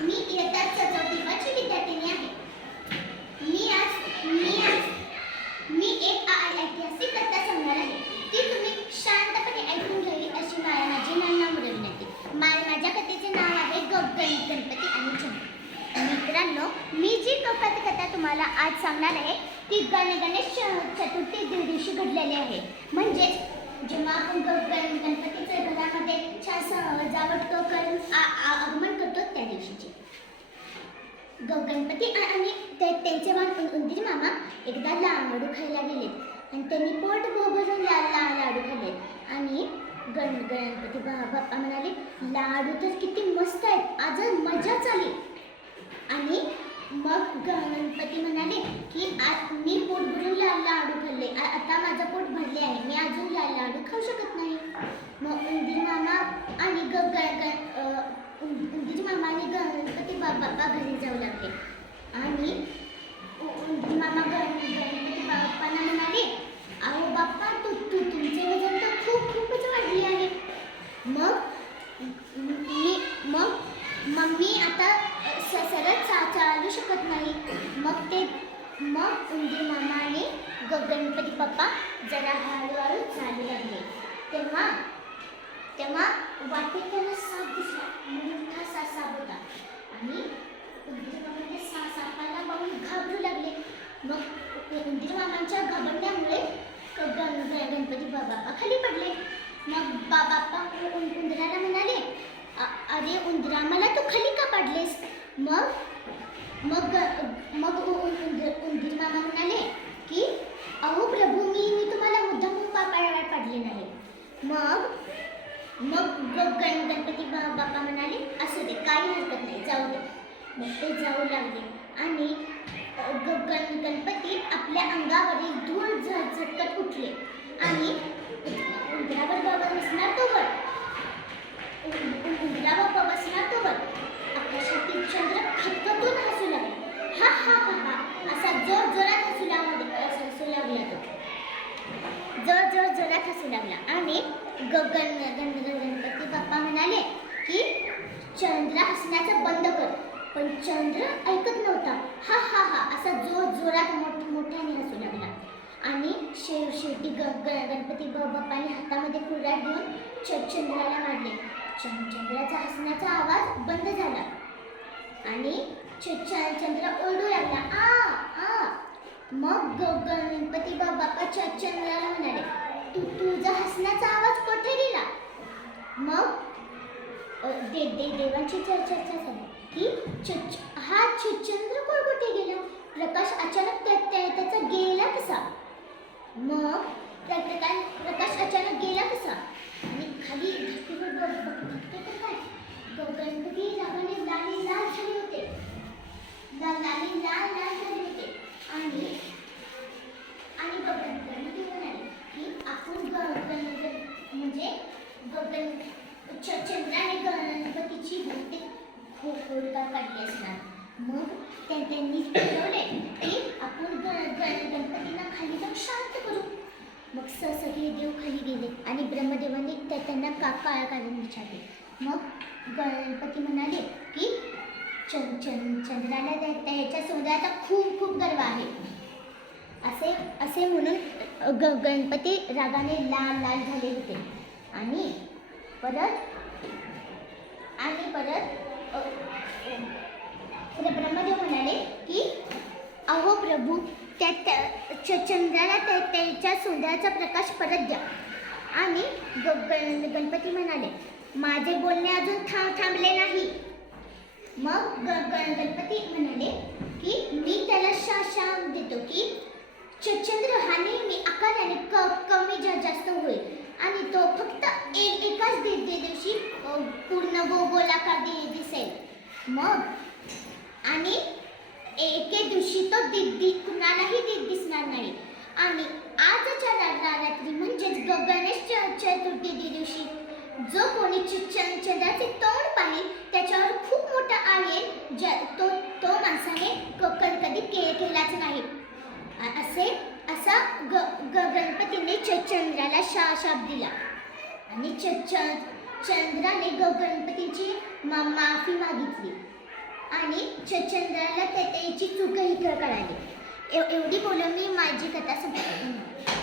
मी इयत्ता चौथीची विद्यार्थिनी आहे. मी आज मी आज मी एक आ- ऐतिहासिक कथा सांगणार आहे. ती तुम्ही शांतपणे ऐकून घ्यावी अशी मला माझी नाना विनंती. मा- माझ्या कथेचे नाव आहे ग- गणपती आणि चंद्र. मित्रांनो मी जी गपत कथा तुम्हाला आज सांगणार आहे ती गण गणेश चतुर्थी दिवशी घडलेली आहे. म्हणजेच जेव्हा आपण गणपतीच्या घरामध्ये छान सजावट करून आ- आ- आगमन करतो त्या दिवशीची ग- गणपती आणि ते त्यांचे मान उंदीर मामा एकदा लाडू खायला गेले. आणि त्यांनी पोट भ- भरून लाडू खाल्ले. आणि गण गणपती बाप्पा म्हणाले लाडू तर किती मस्त आहेत. आज मजाच आली आणि मग गणपती म्हणाले की आज मी पोट भरून लाडू खाल्ले. आता माझं पोट भरले आहे. मी अजून ला लाडू खाऊ शकत नाही. मग उंदीर मामा आणि ग ग ग- अ, उं- उंदीर मामा आणि गणपती बा- बाप्पा घरी जाऊ लागले आणि उ- उंदीर मामा गण गणपती बाप्पांना म्हणाले अहो बाप्पा तू तू तुमचे वजन तर खूप खूपच वाढले आहे मग मी मग मग मी आता स- सरळ चा चालू शकत नाही मग ते मग उंदीर मामा आणि ग गणपती बाप्पा जरा हळूहळू चालू लागले. तेव्हा तेव्हा वाटेत त्यांना साप दिसला. मोठा सा साप होता. आणि उंदीर मामाने सा सापाला पाहून घाबरू लागले. मग उंदीर मामांच्या घाबरण्यामुळे गणपती बाबा खाली पडले. मग बाबा उंदराला म्हणाले अरे उंदरा मला तू खाली का पाडलेस? मग मग मग उ- उंदीर उंदीर मामा म्हणाले की अहो प्रभू मी मी तुम्हाला मुद्दाम पा पा- पाडले नाही मग मग ग- गण गणपती बा बाप्पा म्हणाले असू दे काही हरकत नाही जाऊ दे. मग ते जाऊ लागले. आणि अ, गणपती आपल्या अंगावरील धूळ झ- झटकत उठले. आणि उंदरावर बाबा बसणार तोवर उं- उंदरावर बाबा बसणार तोवर आकाशातील चंद्र खतखतून हसू लागले. हा हा हा हा. असा जोर जोरात हसू लागला हसू लागला तो. जोर जोर जोरात हसू लागला. आणि गगन गण गणपती बाप्पा म्हणाले चंद्र हसण्याचं बंद कर. पण चंद्र ऐकत नव्हता. हा हा हा असा जोर जोरात मोठ मोठ्याने हसू लागला. आणि शेव शेवटी ग ग गणपती ब- बाप्पाने हातामध्ये कुऱ्हाड घेऊन चंद्राला मारले. चंद्राचा हसण्याचा आवाज बंद झाला. आणि चंद्र ओरडू लागला. आ आ. मग ग- गणपती बा- बाप्पा चंद्राला म्हणाले तू तुझा हसण्याचा आवाज कुठे गेला? मग दे दे देवांची चर्चा झाली. की च- हा च- चंद्र कोण कुठे गेला? प्रकाश अचानक त्या त्याचा गेला कसा? मग त्या- प्रकाश प्रकाश अचानक गेला कसा आणि खाली धरतीवर बघ- बघ- बघते तर काय ग- गणपती रागाने लाली लाल झाले होते लाल लाली लाल लाल झाले होते आणि आणि ग- गण- गणपती म्हणाले की आपण ग- गण- गण- म्हणजे ग- गण- च- चंद्राने गणपतीची बहुतेक खो- काढली असणार. मग त्यांनी ठरवले की आपण गणपतींना खाली जाऊन शांत करू. मग स सगळे देव खाली गेले आणि ब्रह्मदेवाने त्या त्यांना का काळ काढून विचारले. मग गणपती म्हणाले की चंद चंद चंद्राला त्या ह्याच्या सौंदर्याचा खूप खूप गर्व आहे. असे असे म्हणून ग गणपती रागाने लाल लाल झाले होते. आणि परत आणि परत ब्रह्मदेव म्हणाले की अहो प्रभू त्या चंद्राला त्या त्याच्या सौंदर्याचा प्रकाश परत द्या. आणि गणपती म्हणाले माझे बोलणे अजून थांब थांबले नाही. मग ग ग गणपती म्हणाले की मी त्याला शा शाम देतो की चंद्र हा नेहमी आकाराने क कमी जा जास्त होईल आणि तो फक्त ए एकाच दिवशी पूर्ण गो गोलाकार मग? आणि एके दिवशी तो दिग्दी कुणालाही दिग दिसणार नाही. आणि आजच्या रात्री म्हणजेच ग गणेश चतुर्थी दिवशी जो कोणी चंद्राचे तोंड पाहिल त्याच्यावर खूप मोठा आळ ज तो तो माणसाने कधी कधी के केलाच नाही. असे असा ग ग गणपतीने चंद्राला शा शाप दिला. आणि च च चंद्राने गणपतीची मा माफी मागितली. आणि च- चंद्राला त्याची चूकही कळाली. एव एवढी बोलून मी माझी कथा संपवते.